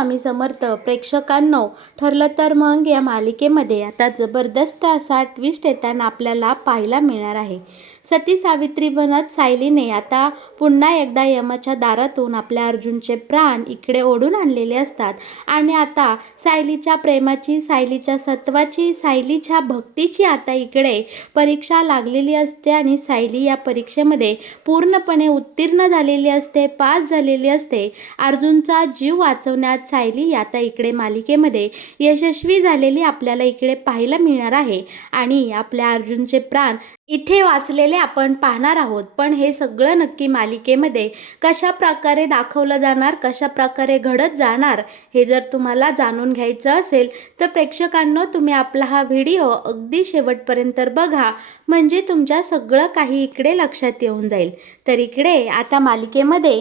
स्वामी समर्थ. प्रेक्षकांनो, ठरलं तर मग या मालिकेमध्ये आता जबरदस्त असा ट्विस्ट येताना आपल्याला पाहायला मिळणार आहे. सती सावित्री बनत सायलीने आता पुन्हा एकदा यमाच्या दारातून आपल्या अर्जुनचे प्राण इकडे ओढून आणलेले असतात आणि आता सायलीच्या प्रेमाची, सायलीच्या सत्वाची, सायलीच्या भक्तीची आता इकडे परीक्षा लागलेली असते आणि सायली या परीक्षेमध्ये पूर्णपणे उत्तीर्ण झालेली असते, पास झालेली असते. अर्जुनचा जीव वाचवण्यात सायली आता इकडे मालिकेमध्ये यशस्वी झालेली आपल्याला इकडे पाहायला मिळणार आहे आणि आपल्या अर्जुनचे प्राण इथे वाचलेले आपण पाहणार आहोत. पण हे सगळं नक्की मालिकेमध्ये कशा प्रकारे दाखवलं जाणार, कशा प्रकारे घडत जाणार, हे जर तुम्हाला जाणून घ्यायचं असेल तर प्रेक्षकांनो, तुम्ही आपला हा व्हिडिओ अगदी शेवटपर्यंत बघा, म्हणजे तुमच्या सगळं काही इकडे लक्षात येऊन जाईल. तर इकडे आता मालिकेमध्ये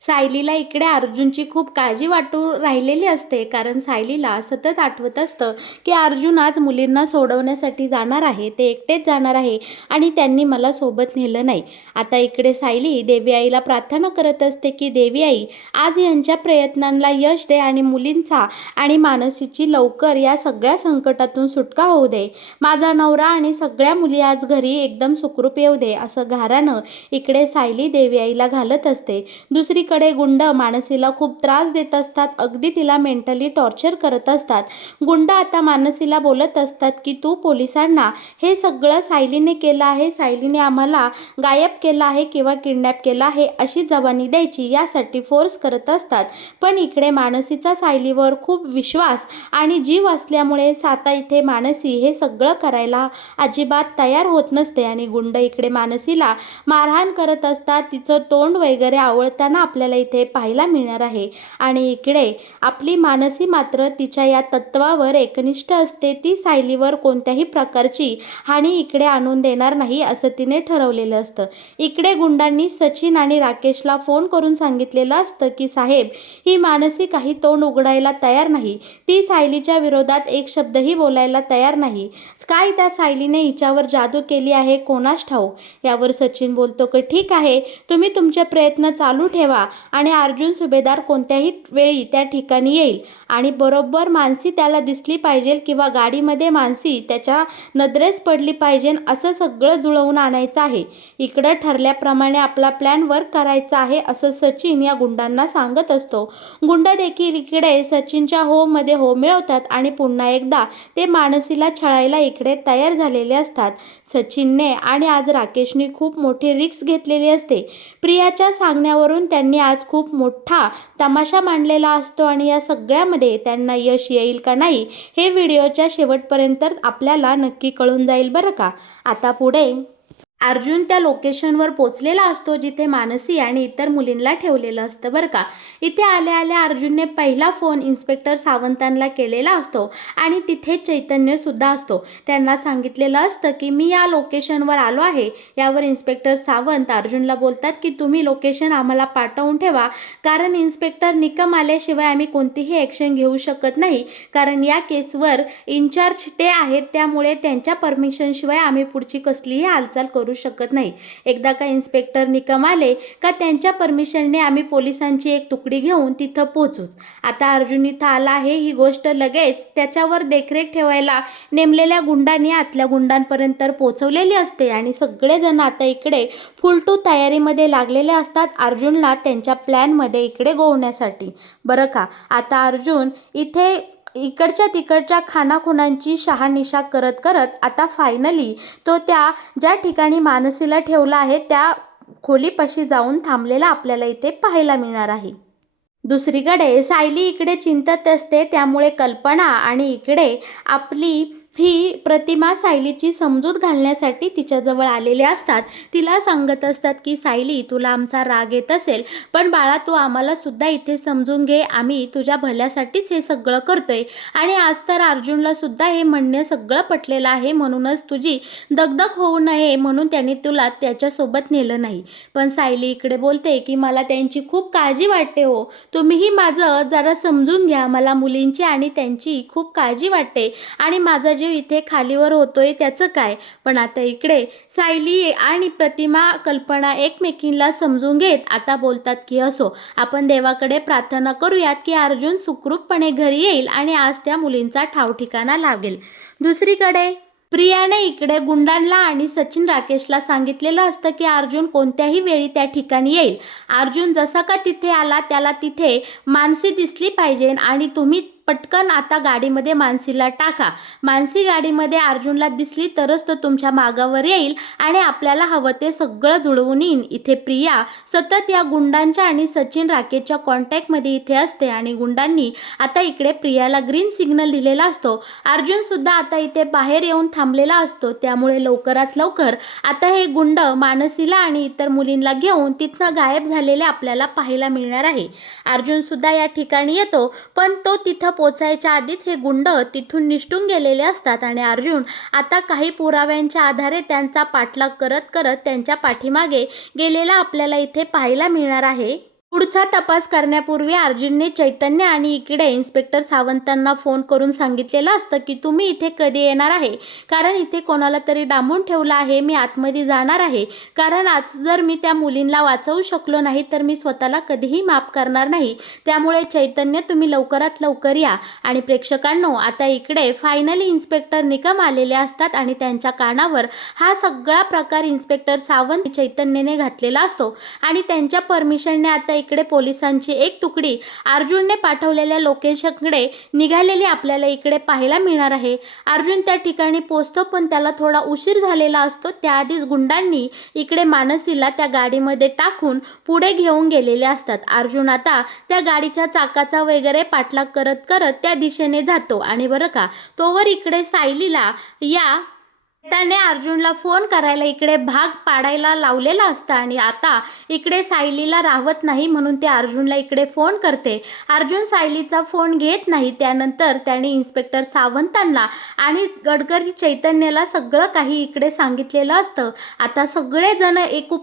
सायलीला इकडे अर्जुनची खूप काळजी वाटू राहिलेली असते, कारण सायलीला सतत आठवत असतं की अर्जुन आज मुलींना सोडवण्यासाठी जाणार आहे, ते एकटेच जाणार आहे आणि त्यांनी मला सोबत नेलं नाही. आता इकडे सायली देवी आईला प्रार्थना करत असते की देवी आई, आज यांच्या प्रयत्नांना यश दे आणि मुलींचा आणि मानसीची लवकर या सगळ्या संकटातून सुटका होऊ दे. माझा नवरा आणि सगळ्या मुली आज घरी एकदम सुखरूप येऊ दे, असं घारानं इकडे सायली देवी आईला घालत असते. दुसरी कडे गुंड मानसीला खूप त्रास देत असतात, अगदी तिला मेंटली टॉर्चर करत असतात. गुंड आता मानसीला बोलत असतात की तू पोलिसांना हे सगळं सायलीने केलं आहे, सायलीने आम्हाला गायब केलं आहे किंवा किडनॅप केलं आहे अशी जबानी द्यायची, यासाठी फोर्स करत असतात. पण इकडे मानसीचा सायलीवर खूप विश्वास आणि जीव असल्यामुळे आता इथे मानसी हे सगळं करायला अजिबात तयार होत नसते आणि गुंड इकडे मानसीला मारहाण करत असतात. तिचं तोंड वगैरे आवळताना आपल्याला इथे पाहायला मिळणार आहे आणि इकडे आपली मानसी मात्र तिच्या या तत्वावर एकनिष्ठ असते. ती सायलीवर कोणत्याही प्रकारची हानी इकडे आणून देणार नाही असं तिने ठरवलेलं असतं. इकडे गुंडांनी सचिन आणि राकेशला फोन करून सांगितलेलं असतं की साहेब, ही मानसी काही तोंड उघडायला तयार नाही, ती सायलीच्या विरोधात एक शब्दही बोलायला तयार नाही. काय त्या सायलीने हिच्यावर जादू केली आहे कोणास ठाऊक. यावर सचिन बोलतो की ठीक आहे, तुम्ही तुमचे प्रयत्न चालू ठेवा आणि अर्जुन सुभेदार कोणत्याही वेळी त्या ठिकाणी येईल आणि बरोबर मानसी त्याला दिसली पाहिजे किंवा गाडीमध्ये मानसी त्याच्या नजरेस पडली पाहिजे, असं सगळं जुळवून आणायचं आहे. इकडं ठरल्याप्रमाणे आपला प्लॅन वर्क करायचा आहे असं सचिन या गुंडांना सांगत असतो. गुंड देखील इकडे सचिनच्या हो मध्ये हो मिळवतात आणि पुन्हा एकदा ते मानसीला छळायला इकडे तयार झालेले असतात. सचिनने आणि आज राकेशने खूप मोठी रिस्क घेतलेली असते. प्रियाच्या सांगण्यावरून त्यांनी आज खूप मोठा तमाशा मांडलेला असतो आणि या सगळ्यामध्ये त्यांना यश येईल का नाही हे व्हिडिओच्या शेवटपर्यंत आपल्याला नक्की कळून जाईल बरं का. आता पुढे अर्जुन त्या लोकेशनवर पोचलेला असतो जिथे मानसी आणि इतर मुलींना ठेवलेलं असतं बरं का. इथे आल्या आल्या अर्जुनने पहिला फोन इन्स्पेक्टर सावंतांना केलेला असतो आणि तिथे चैतन्यसुद्धा असतो. त्यांना सांगितलेलं असतं की मी या लोकेशनवर आलो आहे. यावर इन्स्पेक्टर सावंत अर्जुनला बोलतात की तुम्ही लोकेशन आम्हाला पाठवून ठेवा, कारण इन्स्पेक्टर निकम आल्याशिवाय आम्ही कोणतीही ॲक्शन घेऊ शकत नाही, कारण या केसवर इन्चार्ज ते आहेत, त्यामुळे त्यांच्या परमिशनशिवाय आम्ही पुढची कसलीही हालचाल करू शकत नाही. एकदा का इन्स्पेक्टर निकम आले का त्यांच्या परमिशनने आम्ही पोलिसांची एक तुकडी घेऊन तिथं पोहोचूच. आता अर्जुन इथं आला आहे ही गोष्ट लगेच त्याच्यावर देखरेख ठेवायला नेमलेल्या गुंडांनी आतल्या गुंडांपर्यंत पोहोचवलेली असते आणि सगळेजण आता इकडे फुल टू तयारीमध्ये लागलेले असतात अर्जुनला त्यांच्या प्लॅनमध्ये इकडे गोवण्यासाठी बरं का. आता अर्जुन इथे इकडच्या तिकडच्या खानाखुणांची शहानिशा करत करत आता फायनली तो त्या ज्या ठिकाणी मानसीला ठेवला आहे त्या खोलीपाशी जाऊन थांबलेला आपल्याला इथे पाहायला मिळणार आहे. दुसरीकडे सायली इकडे चिंतत असते, त्यामुळे कल्पना आणि इकडे आपली ही प्रतिमा सायलीची समजूत घालण्यासाठी तिच्याजवळ आलेले असतात. तिला सांगत असतात की सायली, तुला आमचा राग येत असेल, पण बाळा तू आम्हाला सुद्धा इथे समजून घे, आम्ही तुझ्या भल्यासाठीच हे सगळं करतोय आणि आज तर अर्जुनला सुद्धा हे म्हणणं सगळं पटलेलं आहे, म्हणूनच तुझी दगदग होऊ नये म्हणून त्याने तुला त्याच्यासोबत नेलं नाही. पण सायली इकडे बोलते की मला त्यांची खूप काळजी वाटते हो, तुम्हीही माझं जरा समजून घ्या, मला मुलींची आणि त्यांची खूप काळजी वाटते आणि माझा जीव इथे खालीवर होतोय त्याचं काय. पण आता इकडे सायली आणि प्रतिमा कल्पना एकमेकींना समजून घेत आता बोलतात की असो, आपण देवाकडे प्रार्थना करूयात की अर्जुन सुखरूपपणे घरी येईल आणि आज त्या मुलींचा ठावठिकाणा लागेल. दुसरीकडे प्रियाने इकडे गुंडांना आणि सचिन राकेशला सांगितलेलं असतं की अर्जुन कोणत्याही वेळी त्या ठिकाणी येईल. अर्जुन जसा का तिथे आला त्याला तिथे मानसी दिसली पाहिजे आणि तुम्ही पटकन आता गाडीमध्ये मानसीला टाका. मानसी गाडीमध्ये अर्जुनला दिसली तरच तो तुमच्या मागावर येईल आणि आपल्याला हवं ते सगळं जुळवून येईन. इथे प्रिया सतत या गुंडांच्या आणि सचिन राकेशच्या कॉन्टॅक्टमध्ये इथे असते आणि गुंडांनी आता इकडे प्रियाला ग्रीन सिग्नल दिलेला असतो. अर्जुन सुद्धा आता इथे बाहेर येऊन थांबलेला असतो. त्यामुळे लवकरात लवकर आता हे गुंड मानसीला आणि इतर मुलींना घेऊन तिथनं गायब झालेले आपल्याला पाहायला मिळणार आहे. अर्जुन सुद्धा या ठिकाणी येतो, पण तो तिथं पोचायच्या आधीच हे गुंड तिथून निष्ठून गेलेले असतात आणि अर्जुन आता काही पुराव्यांच्या आधारे त्यांचा पाठलाग करत करत त्यांच्या पाठीमागे गेलेला आपल्याला इथे पाहायला मिळणार आहे. पुढचा तपास करण्यापूर्वी अर्जुनने चैतन्य आणि इकडे इन्स्पेक्टर सावंतांना फोन करून सांगितलेलं असतं की तुम्ही इथे कधी येणार आहे, कारण इथे कोणाला तरी डांबून ठेवलं आहे. मी आतमध्ये जाणार आहे, कारण आज जर मी त्या मुलींना वाचवू शकलो नाही तर मी स्वतःला कधीही माफ करणार नाही. त्यामुळे चैतन्य तुम्ही लवकरात लवकर या. आणि प्रेक्षकांनो, आता इकडे फायनली इन्स्पेक्टर निकम आलेले असतात आणि त्यांच्या कानावर हा सगळा प्रकार इन्स्पेक्टर सावंत चैतन्यने घातलेला असतो आणि त्यांच्या परमिशनने आता इकडे पोलिसांची एक तुकडी अर्जुनने पाठवलेल्या लोकेशनकडे निघालेली आपल्याला इकडे पाहायला मिळणार आहे. अर्जुन त्या ठिकाणी पोहोचतो, पण त्याला थोडा उशीर झालेला असतो. त्याआधीच गुंडांनी इकडे मानसीला त्या गाडीमध्ये टाकून पुढे घेऊन गेलेले असतात. अर्जुन आता त्या गाडीच्या चाकाचा वगैरे पाठलाग करत करत त्या दिशेने जातो आणि बरं का, तोवर इकडे सायलीला या त्याने अर्जुनला फोन करायला इकडे भाग पाडायला लावलेला असतं आणि आता इकडे सायलीला राहत नाही म्हणून ते अर्जुनला इकडे फोन करते. अर्जुन सायलीचा फोन घेत नाही. त्यानंतर त्याने इन्स्पेक्टर सावंतांना आणि गडकरी चैतन्याला सगळं काही इकडे सांगितलेलं असतं. आता सगळेजण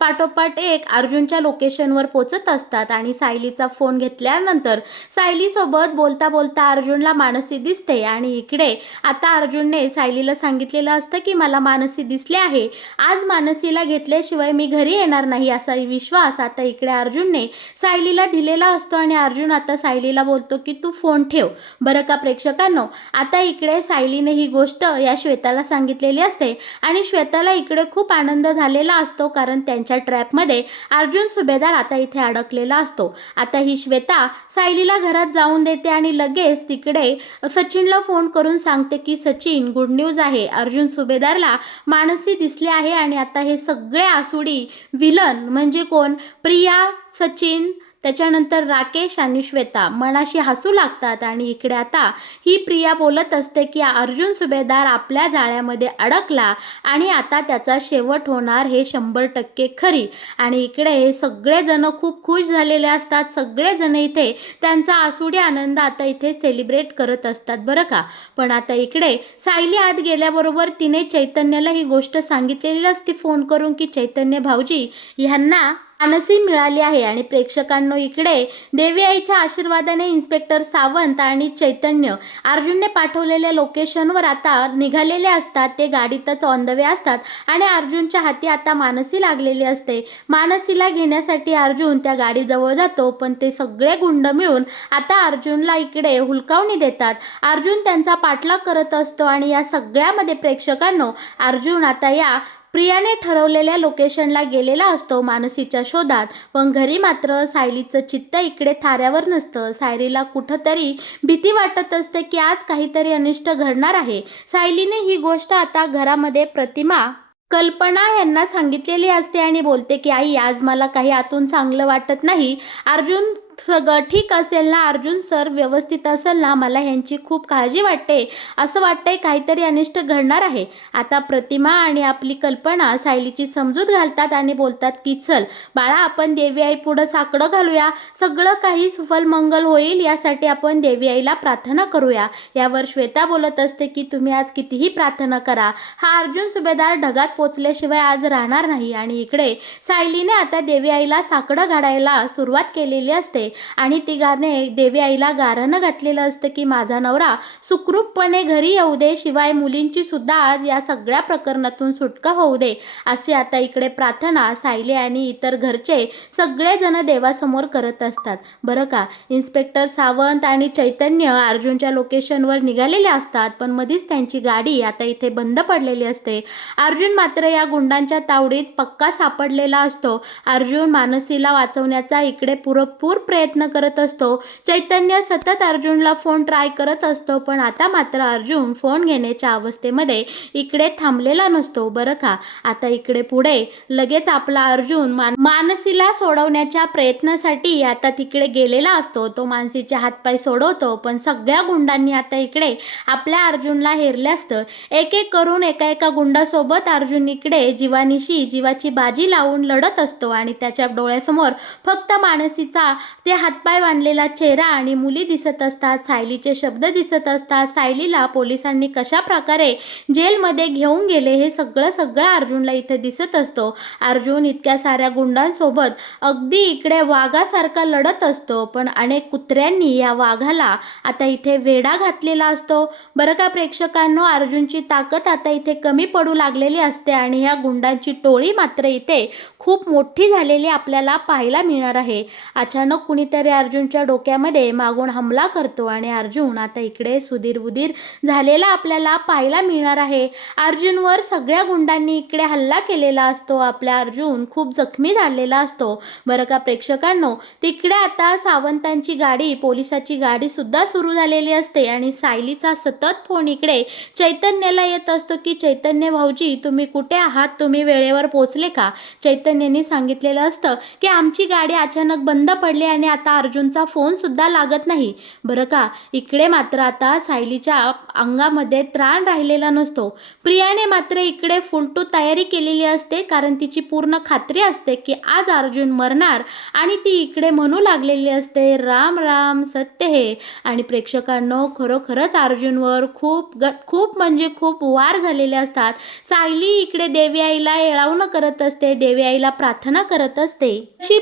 पाठोपाठ एक अर्जुनच्या लोकेशनवर पोचत असतात आणि सायलीचा फोन घेतल्यानंतर सायलीसोबत बोलता बोलता अर्जुनला मानसी दिसते आणि इकडे आता अर्जुनने सायलीला सांगितलेलं असतं की मला मानसी दिसले आहे, आज मानसीला घेतल्याशिवाय मी घरी येणार नाही असा विश्वास आता इकडे अर्जुनने सायलीला दिलेला असतो आणि अर्जुन आता सायलीला बोलतो की तू फोन ठेव. बरं का प्रेक्षकांनो, आता इकडे सायलीने ही गोष्ट या श्वेताला सांगितलेली असते आणि श्वेताला इकडे खूप आनंद झालेला असतो, कारण त्यांच्या ट्रॅपमध्ये अर्जुन सुभेदार आता इथे अडकलेला असतो. आता ही श्वेता सायलीला घरात जाऊन देते आणि लगेच तिकडे सचिनला फोन करून सांगते की सचिन, गुड न्यूज आहे, अर्जुन सुभेदार मानसी दिसले आहे. आणि आता हे सगळे आसुडी विलन म्हणजे कोण, प्रिया, सचिन, त्याच्यानंतर राकेश आणि श्वेता मनाशी हसू लागतात आणि इकडे आता ही प्रिया बोलत असते की अर्जुन सुभेदार आपल्या जाळ्यामध्ये अडकला आणि आता त्याचा शेवट होणार हे 100% खरी. आणि इकडे हे सगळेजण खूप खुश झालेले असतात. सगळेजण इथे त्यांचा आसुडी आनंद आता इथे सेलिब्रेट करत असतात बरं का. पण आता इकडे सायली आत गेल्याबरोबर तिने चैतन्याला ही गोष्ट सांगितलेली असते फोन करून की चैतन्य भाऊजी, ह्यांना मानसी मिळाली आहे. आणि प्रेक्षकांनो, इकडे देवी आईच्या आशीर्वादाने इन्स्पेक्टर सावंत आणि चैतन्य अर्जुनने पाठवलेल्या लोकेशनवर आता निघालेले असतात. ते गाडीतच ऑन द वे असतात आणि अर्जुनच्या हाती आता मानसी लागलेली असते. मानसीला घेण्यासाठी अर्जुन त्या गाडीजवळ जातो, पण ते सगळे गुंड मिळून आता अर्जुनला इकडे हुलकावणी देतात. अर्जुन त्यांचा पाठलाग करत असतो आणि या सगळ्यामध्ये प्रेक्षकांनो, अर्जुन आता या प्रियाने ठरवलेल्या लोकेशनला गेलेला असतो मानसीच्या शोधात. पण घरी मात्र सायलीचं चित्त इकडे थाऱ्यावर नसतं. सायलीला कुठंतरी भीती वाटत असते की आज काहीतरी अनिष्ट घडणार आहे. सायलीने ही गोष्ट आता घरामध्ये प्रतिमा, कल्पना यांना सांगितलेली असते आणि बोलते की आई, आज मला काही आतून चांगलं वाटत नाही. अर्जुन सगळं ठीक असेल ना, अर्जुन सर व्यवस्थित असेल ना, मला ह्यांची खूप काळजी वाटते, असं वाटतंय काहीतरी अनिष्ट घडणार आहे. आता प्रतिमा आणि आपली कल्पना सायलीची समजूत घालतात आणि बोलतात की चल बाळा, आपण देवी आई पुढं साकडं घालूया, सगळं काही सुफल मंगल होईल यासाठी आपण देवी आईला प्रार्थना करूया. यावर श्वेता बोलत असते की तुम्ही आज कितीही प्रार्थना करा, हा अर्जुन सुभेदार ढगात पोचल्याशिवाय आज राहणार नाही. आणि इकडे सायलीने आता देवी आईला साकडं घालायला सुरुवात केलेली असते. असते आणि ती गाणे देवी आईला गाऱ्हाणं घातलेलं असतं की माझा नवरा सुखरूपपणे घरी येऊ दे, शिवाय मुलींची सुद्धा आज या सगळ्या प्रकरणातून सुटका होऊ दे, अशी आता इकडे प्रार्थना सायली आणि इतर घरचे सगळेजण देवासमोर करत असतात. बरं का, इन्स्पेक्टर सावंत आणि चैतन्य अर्जुनच्या लोकेशनवर निघालेले असतात, पण मधीच त्यांची गाडी आता इथे बंद पडलेली असते. अर्जुन मात्र या गुंडांच्या तावडीत पक्का सापडलेला असतो. अर्जुन मानसीला वाचवण्याचा इकडे पुरेपूर प्रयत्न करत असतो. चैतन्य सतत अर्जुनला फोन ट्राय करत असतो, पण आता मात्र अर्जुन फोन घेण्याच्या अवस्थेमध्ये इकडे थांबलेला नसतो. बरं का, आता इकडे पुढे लगेच आपला अर्जुन मानसीला सोडवण्याच्या प्रयत्नासाठी आता तिकडे गेलेला असतो. तो मानसीचे हातपाय सोडवतो, पण सगळ्या गुंडांनी आता इकडे आपल्या अर्जुनला हेरले असतं. एक एक करून एका गुंडासोबत अर्जुन इकडे जीवानिशी जीवाची बाजी लावून लढत असतो आणि त्याच्या डोळ्यासमोर फक्त मानसीचा ते हातपाय बांधलेला चेहरा आणि मुली दिसत असतात. सायलीचे शब्द दिसत असतात. सायलीला पोलिसांनी कशा प्रकारे जेलमध्ये घेऊन गेले हे सगळं अर्जुनला इथे दिसत असतो. अर्जुन इतक्या साऱ्या गुंडांसोबत अगदी इकडे वाघासारखा लढत असतो, पण अनेक कुत्र्यांनी या वाघाला आता इथे वेढा घातलेला असतो. बरं का प्रेक्षकांनो, अर्जुनची ताकद आता इथे कमी पडू लागलेली असते आणि ह्या गुंडांची टोळी मात्र इथे खूप मोठी झालेली आपल्याला पाहायला मिळणार आहे. अचानक कुणीतरी अर्जुनच्या डोक्यामध्ये मागून हमला करतो आणि अर्जुन आता इकडे सुधीर झालेला आपल्याला पाहायला मिळणार आहे. अर्जुनवर सगळ्या गुंडांनी इकडे हल्ला केलेला असतो. आपला अर्जुन खूप जखमी झालेला असतो. बरं का प्रेक्षकांनो, तिकडे आता सावंतांची गाडी, पोलिसाची गाडी सुद्धा सुरू झालेली असते आणि सायलीचा सतत फोन इकडे चैतन्याला येत असतो की चैतन्य भाऊजी, तुम्ही कुठे आहात, तुम्ही वेळेवर पोहोचले का? चैतन्याने सांगितलेलं असतं की आमची गाडी अचानक बंद पडली आणि आता अर्जुनचा फोन सुद्धा लागत नाही. बरं का, इकडे मात्र आता सायलीच्या अंगामध्ये त्राण राहिलेला नसतो. प्रियाने मात्र इकडे फुलटू तयारी केलेली असते, कारण तिची पूर्ण खात्री असते की आज अर्जुन मरणार आणि ती इकडे म्हणू लागलेली असते राम राम सत्य हे. आणि प्रेक्षकांनो, खरोखरच अर्जुनवर खूप म्हणजे खूप वार झालेले असतात. सायली इकडे देवी आईला येळावणं करत असते, देवी आईला प्रार्थना करत असते.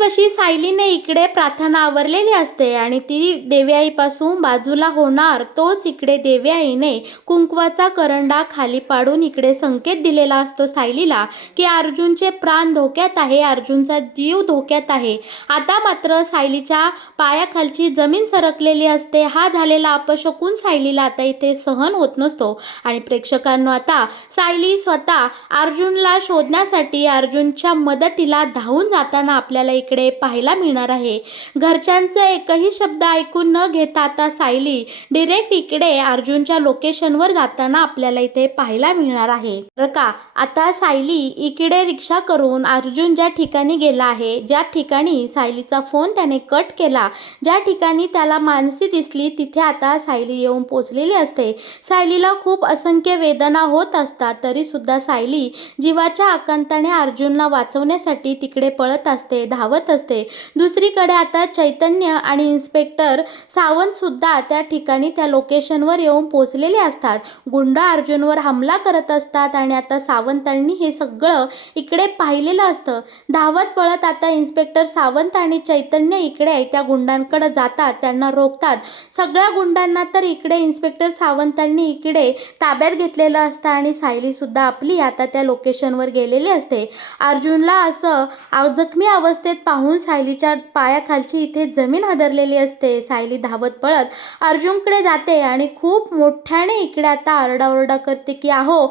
बशी सायलीने इकडे प्रार्थना आवरलेली असते आणि ती देवी आईपासून बाजूला होणार तोच इकडे देवी आईने कुंकवाचा करंडा खाली पाडून इकडे संकेत दिलेला असतो सायलीला की अर्जुनचे प्राण धोक्यात आहे, अर्जुनचा जीव धोक्यात आहे. आता मात्र सायलीच्या पायाखालची जमीन सरकलेली असते. हा झालेला अपशकुन सायलीला आता इथे सहन होत नसतो आणि प्रेक्षकांनो, आता सायली स्वतः अर्जुनला शोधण्यासाठी अर्जुनच्या मदतीला धावून जाताना आपल्याला इकडे पाहायला मिळणार आहे. घरच्यांचा एकही शब्द ऐकून न घेता आता सायली डिरेक्ट इकडे अर्जुनच्या लोकेशनवर जाताना आपल्याला इथे पाहायला मिळणार आहे. बरं का, आता सायली इकडे रिक्षा करून अर्जुन ज्या ठिकाणी गेला आहे, ज्या ठिकाणी सायलीचा फोन त्याने कट केला, ज्या ठिकाणी त्याला मानसी दिसली, तिथे आता सायली येऊन पोचलेली असते. सायलीला खूप असंख्य वेदना होत असतात, तरी सुद्धा सायली जीवाच्या आकांताने अर्जुनला वाचवण्यासाठी तिकडे पळत असते, धावत असते. दुसरीकडे आता चैतन्य आणि इन्स्पेक्टर सावंत सुद्धा त्या ठिकाणी त्या लोकेशनवर येऊन पोचलेले असतात. गुंड अर्जुनवर हमला करत असतात आणि आता सावंतांनी हे सगळं इकडे पाहिलेलं असतं. धावत पळत आता इन्स्पेक्टर सावंत आणि चैतन्य इकडे त्या गुंडांकडे जातात, त्यांना रोखतात. सगळ्या गुंडांना तर इकडे इन्स्पेक्टर सावंतांनी इकडे ताब्यात घेतलेलं असतं आणि सायली सुद्धा आपली आता त्या लोकेशनवर गेलेली असते. अर्जुनला असं जखमी अवस्थेत पाहून सायलीच्या पायाखालची इथे जमीन हादरलेली असते. सायली धावत पळत अर्जुनकडे जाते आणि खूप मोठ्याने इकडे आता आरडाओरडा करते की अहो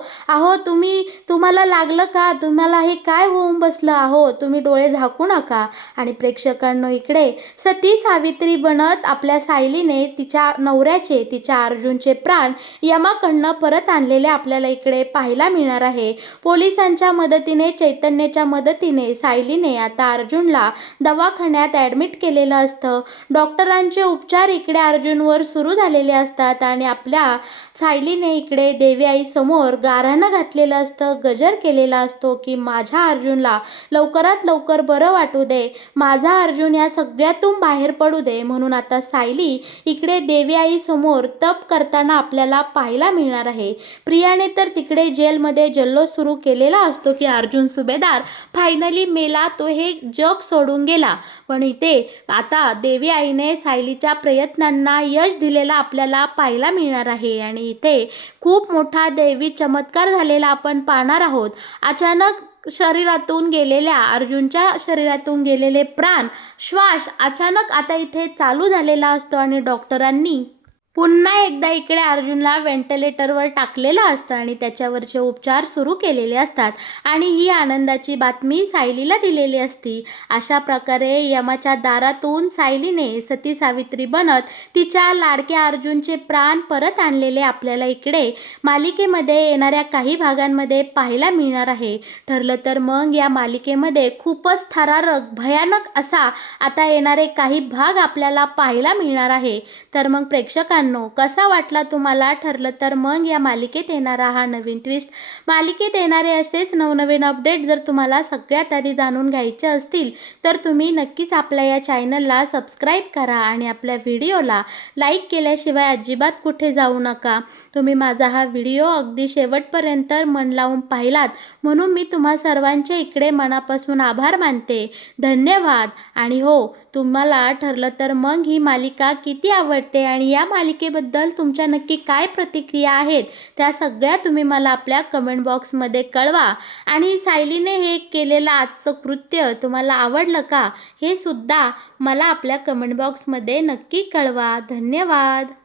तुम्हाला लागलं का? तुम्हाला हे काय होऊन बसलं? अहो तुम्ही डोळे झाकू नका. आणि प्रेक्षकांनो, इकडे सती सावित्री बनत आपल्या सायलीने तिच्या नवऱ्याचे, तिच्या अर्जुनचे प्राण यमाकडनं परत आणलेले आपल्याला इकडे पाहायला मिळणार आहे. पोलिसांच्या मदतीने, चैतन्याच्या मदतीने सायलीने आता अर्जुनला दवाखान्यात ॲडमिट केलेलं असतं. डॉक्टरांचे उपचार इकडे अर्जुनवर सुरू झालेले असतात आणि आपल्या सायलीने इकडे देवी आई समोर गाऱ्हाणं घातलेलं असतं, गजर केलेला असतो की माझ्या अर्जुनला लवकरात लवकर बरं वाटू दे, माझा अर्जुन या सगळ्यातून बाहेर पडू दे. म्हणून आता सायली इकडे देवी आई समोर तप करताना आपल्याला पाहायला मिळणार आहे. प्रियाने तर तिकडे जेलमध्ये जल्लोष सुरू केलेला असतो की अर्जुन सुभेदार फायनली मेला, तो हे जग सोडून गेला. पण इथे आता देवी आईने सायलीच्या प्रयत्नांना यश दिलेला आपल्याला पाहायला मिळणार आहे आणि इथे खूप मोठा दैवी चमत्कार झालेला आपण पाहणार आहोत. अचानक अर्जुनच्या शरीरातून गेलेले प्राण श्वास अचानक आता इथे चालू झालेला असतो आणि डॉक्टरांनी पुन्हा एकदा इकडे अर्जुनला व्हेंटिलेटरवर टाकलेलं असतं आणि त्याच्यावरचे उपचार सुरू केलेले असतात आणि ही आनंदाची बातमी सायलीला दिलेली असती. अशा प्रकारे यमाच्या दारातून सायलीने सती सावित्री बनत तिच्या लाडक्या अर्जुनचे प्राण परत आणलेले आपल्याला इकडे मालिकेमध्ये येणाऱ्या काही भागांमध्ये पाहायला मिळणार आहे. ठरलं तर मग या मालिकेमध्ये खूपच थरारक भयानक असा आता येणारे काही भाग आपल्याला पाहायला मिळणार आहे. तर मग प्रेक्षकांनो कसा वाटला तुम्हाला ठरलं तर मग या मालिकेत येणारा हा नवीन ट्विस्ट, मालिकेत येणारे असेच नवनवीन अपडेट जर तुम्हाला सगळ्यात आधी जाणून घ्यायचे असतील तर तुम्ही नक्कीच आपल्या या चॅनलला सबस्क्राईब करा आणि आपल्या व्हिडिओला लाईक केल्याशिवाय अजिबात कुठे जाऊ नका. तुम्ही माझा हा व्हिडिओ अगदी शेवटपर्यंत मन लावून पाहिलात म्हणून मी तुम्हा सर्वांचे इकडे मनापासून आभार मानते. धन्यवाद. आणि हो, तुम्हाला ठरलं तर मग ही मालिका किती आवडते आणि या मालिकेबद्दल तुमच्या नक्की काय प्रतिक्रिया आहेत त्या सगळ्या तुम्ही मला आपल्या कमेंट बॉक्समध्ये कळवा. आणि सायलीने हे केलेलं आजचं कृत्य तुम्हाला आवडलं का हे सुद्धा मला आपल्या कमेंट बॉक्समध्ये नक्की कळवा. धन्यवाद.